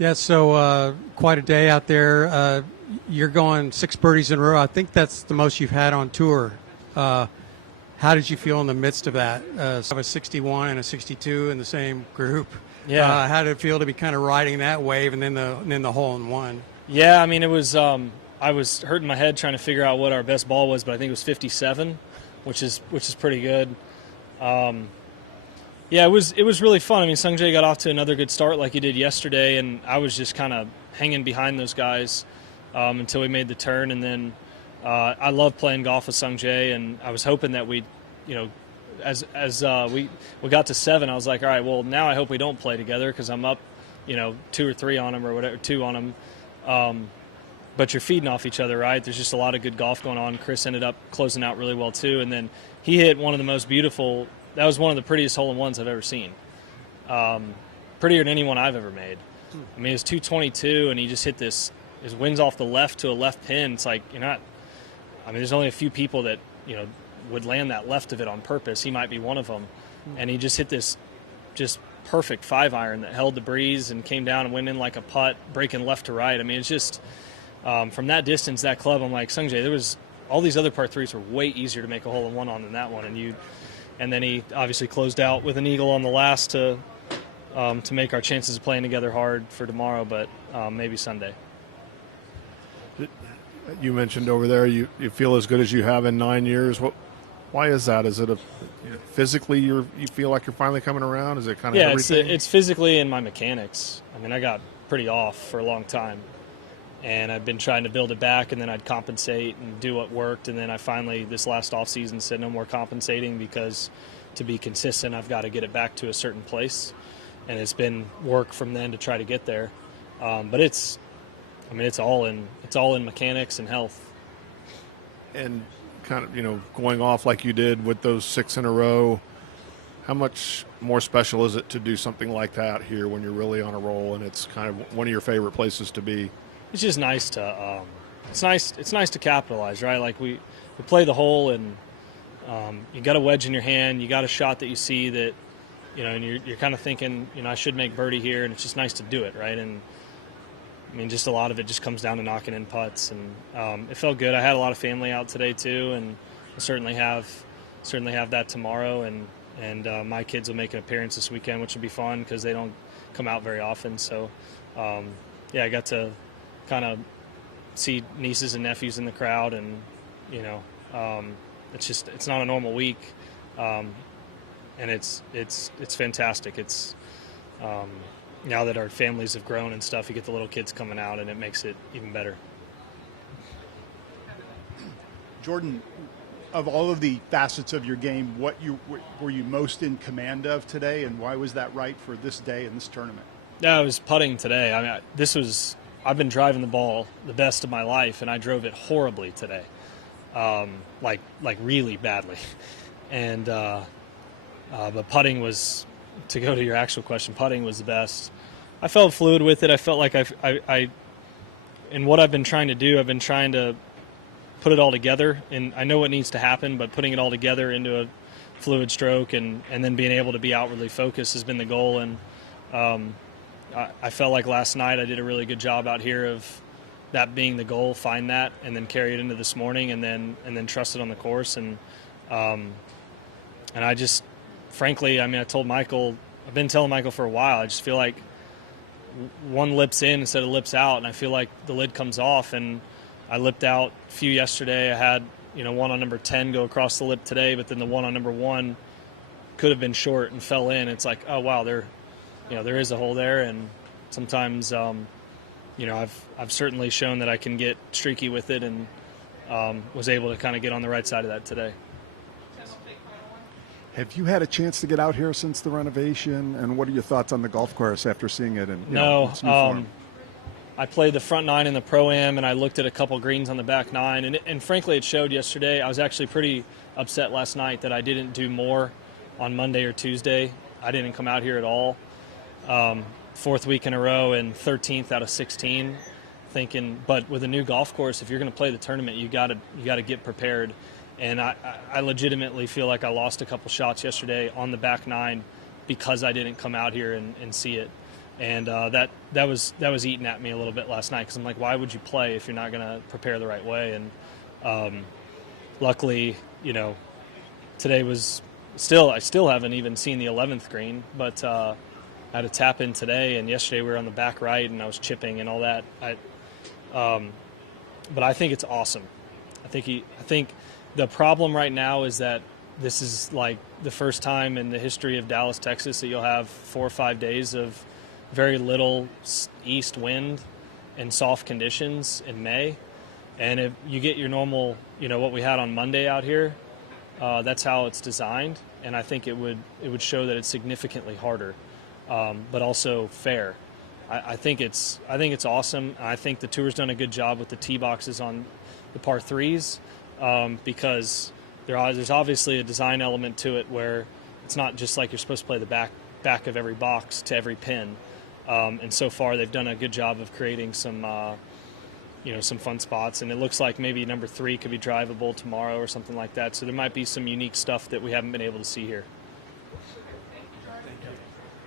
Yeah, so quite a day out there. You're going 6 birdies in a row. I think that's the most you've had on tour. How did you feel in the midst of that? So a 61 and a 62 in the same group. Yeah. How did it feel to be kind of riding that wave and then the hole in one? Yeah, I mean, it was. I was hurting my head trying to figure out what our best ball was, but I think it was 57, which is pretty good. Yeah, it was really fun. I mean, Sungjae got off to another good start like he did yesterday, and I was just kind of hanging behind those guys until we made the turn. And then I love playing golf with Sungjae, and I was hoping that we'd, as we got to 7, I was like, all right, well, now I hope we don't play together because I'm up, 2 or 3 on him or whatever, 2 on him. But you're feeding off each other, right? There's just a lot of good golf going on. Chris ended up closing out really well too, and then he hit one of the most beautiful. That was one of the prettiest hole-in-ones I've ever seen. Prettier than any one I've ever made. I mean, it was 222, and he just hit this. His wind's off the left to a left pin. It's like you're not. I mean, there's only a few people that would land that left of it on purpose. He might be one of them, and he just hit this just perfect 5-iron that held the breeze and came down and went in like a putt, breaking left to right. I mean, it's just from that distance, that club. I'm like, Sungjae, there was all these other par 3s were way easier to make a hole-in-one on than that one, and then he obviously closed out with an eagle on the last to make our chances of playing together hard for tomorrow, but maybe Sunday. You mentioned over there you feel as good as you have in 9 years. Why is that? Is it physically you feel like you're finally coming around? Is it kind of everything? It's physically and my mechanics. I mean, I got pretty off for a long time, and I've been trying to build it back, and then I'd compensate and do what worked, and then I finally, this last off season, said no more compensating because to be consistent, I've got to get it back to a certain place, and it's been work from then to try to get there. But it's all in mechanics and health. And kind of, going off like you did with those 6 in a row, how much more special is it to do something like that here when you're really on a roll and it's kind of one of your favorite places to be? It's just nice to it's nice to capitalize, right? Like we play the hole, and you got a wedge in your hand, you got a shot that you see that and you're kind of thinking, I should make birdie here, and it's just nice to do it, right? And I mean, just a lot of it just comes down to knocking in putts, and it felt good. I had a lot of family out today too, and I certainly have that tomorrow, and my kids will make an appearance this weekend, which will be fun because they don't come out very often. So I got to kind of see nieces and nephews in the crowd, and it's not a normal week, and it's fantastic. It's now that our families have grown and stuff, you get the little kids coming out, and it makes it even better. Jordan, of all of the facets of your game, what were you most in command of today, and why was that right for this day and this tournament? Yeah, I was putting today. I mean, I've been driving the ball the best of my life, and I drove it horribly today, like really badly. And but putting was, to go to your actual question, putting was the best. I felt fluid with it. I felt like I in what I've been trying to do, I've been trying to put it all together, and I know what needs to happen, but putting it all together into a fluid stroke and then being able to be outwardly focused has been the goal. And I felt like last night I did a really good job out here of that being the goal, find that, and then carry it into this morning, and then trust it on the course. And I just, frankly, I mean, I've been telling Michael for a while, I just feel like one lips in instead of lips out, and I feel like the lid comes off, and I lipped out a few yesterday. I had, one on number 10 go across the lip today, but then the one on number 1 could have been short and fell in. It's like, oh, wow, there is a hole there, and sometimes, I've certainly shown that I can get streaky with it, and was able to kind of get on the right side of that today. Have you had a chance to get out here since the renovation, and what are your thoughts on the golf course after seeing it? I played the front 9 in the Pro-Am, and I looked at a couple greens on the back 9, and frankly, it showed yesterday. I was actually pretty upset last night that I didn't do more on Monday or Tuesday. I didn't come out here at all. 4th week in a row and 13th out of 16. But with a new golf course, if you're going to play the tournament, you got to get prepared. And I legitimately feel like I lost a couple shots yesterday on the back 9 because I didn't come out here and see it. and that was eating at me a little bit last night because I'm like, why would you play if you're not going to prepare the right way? And luckily, today was I still haven't even seen the 11th green, but I had a tap in today, and yesterday we were on the back right, and I was chipping and all that. But I think it's awesome. I think the problem right now is that this is like the first time in the history of Dallas, Texas, that you'll have 4 or 5 days of very little east wind and soft conditions in May. And if you get your normal, what we had on Monday out here, that's how it's designed. And I think it would show that it's significantly harder, but also fair. I think it's awesome. I think the tour's done a good job with the tee boxes on the par threes, because there's obviously a design element to it where it's not just like you're supposed to play the back of every box to every pin. And so far they've done a good job of creating some some fun spots, and it looks like maybe number 3 could be drivable tomorrow or something like that. So there might be some unique stuff that we haven't been able to see here.